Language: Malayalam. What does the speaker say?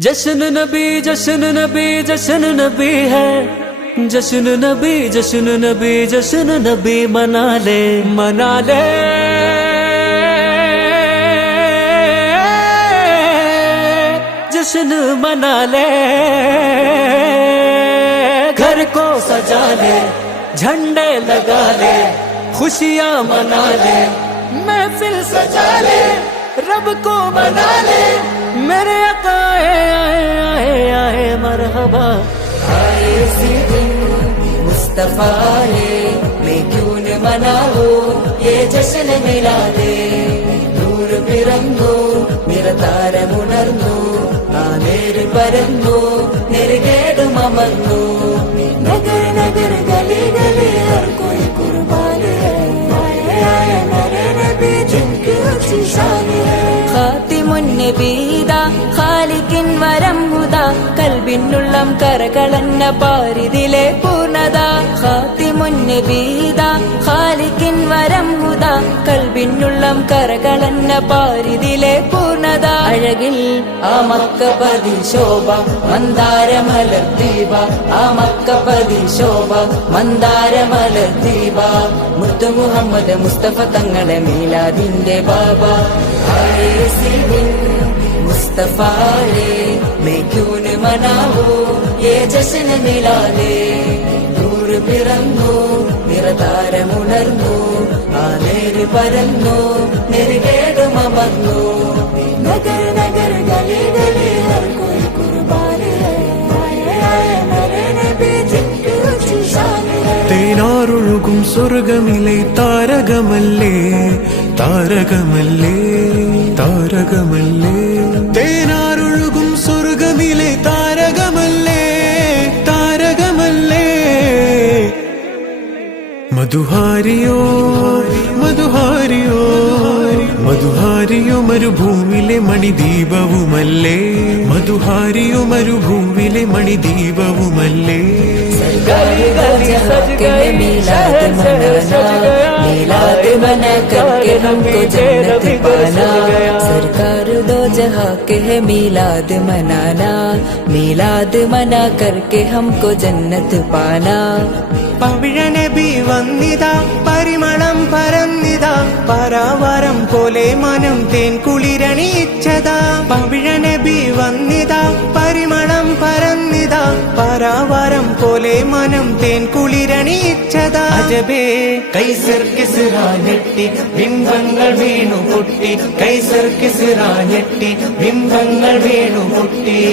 जश्न नबी जश्न नबी जश्न नबी है, जश्न नबी जश्न नबी जश्न नबी मना ले मना ले। जश्न मना ले, घर को सजा ले, झंडे लगा ले, खुशियां मना ले, महफिल सजा ले, रब को मना ले। मेरे आका आए आए आए मरहबा। आए इसी दिन मुस्तफा है, मैं क्यों न मनाऊं ये जश्न मिला दे। നൂറ് പിറന്നു നിറതാരമുണർന്നു, ആ നേര് പരന്നു നെറുകേടും അമർന്നു। നഗർ നഗർ ഗലി ഗലി ഹർ കോയി കുർബാൻ ഹൈ, ആയ ആയ मेरे नबी जिनकी ऊंची शान है। ഖാതിമുൻ നബീദ ഖാലിഖിൻ വരം ഹുദ, കൽബിനുള്ളം കരകളന്ന പാരിതിലെ പൂർണ്ണത। ഖാതിമുൻ നബീദ ഖാലിഖിൻ വരം ഹുദ, കൽബിനുള്ളം കരകളന്ന പാരിതിലെ പൂർണ്ണത। അഴകിൽ ആ മക്കപതി ശോഭ മന്ദാരമലർ ദീപ, ആ മക്കപതി ശോഭ മന്ദാരമലർ ദീപ। മുത്തു മുഹമ്മദ് മുസ്തഫ തങ്ങളെ മീലാദിന്റെ ബാബ। आए इसी दिन मुस्तफा ले, मैं क्यों न मनाऊं ये जश्न मिला ले। നൂറ് പിറന്നു നിറതാരമുണർന്നു, ആ നേര് പരന്നു നെറുകേടും അമർന്നു। നഗർ നഗർ ഗലി ഗലി ഹർ കോയി കുർബാൻ ഹൈ, ആയ ആയ मेरे नबी जिनकी ऊंची शान है। തേനാറൊഴുകും സ്വർഗമിലെ താരകമല്ലേ താരകമല്ലേ താരകമല്ലേ, തേനാറൊഴുകും സ്വർഗമിലെ താരകമല്ലേ താരകമല്ലേ। മധുഹാരിയോ മധുഹാരിയോ മധുഹാരിയോ മരുഭൂമിലെ മണിദീപവുമല്ലേ, മധുഹാരിയോ മരുഭൂമിലെ മണിദീപവുമല്ലേ। गली गली सज गई, शहर शहर सज गया, मिलाद मना करके हमको जन्नत पाना। सरकार दो जहां के है मिलाद मनाना, मिलाद मना करके हमको जन्नत पाना। പവിഴനബി വന്നിതാ പരിമളം പരന്നിതാ, പരാവാരം പോലെ മനം തേൻ കുളിരണിയിച്ചതാ। പവിഴനബി വന്നിതാ പരിമളം പരന്നിതാ, പരാവാരം പോലെ മനം തേൻ കുളിരണിയിച്ചതാ। അജബേ കൈസർ കിസ്റ ഞെട്ടി, ബിംബങ്ങൾ വീണു പൊട്ടി, കൈസർ കിസ്റ ഞെട്ടി, ബിംബങ്ങൾ വീണു പൊട്ടി।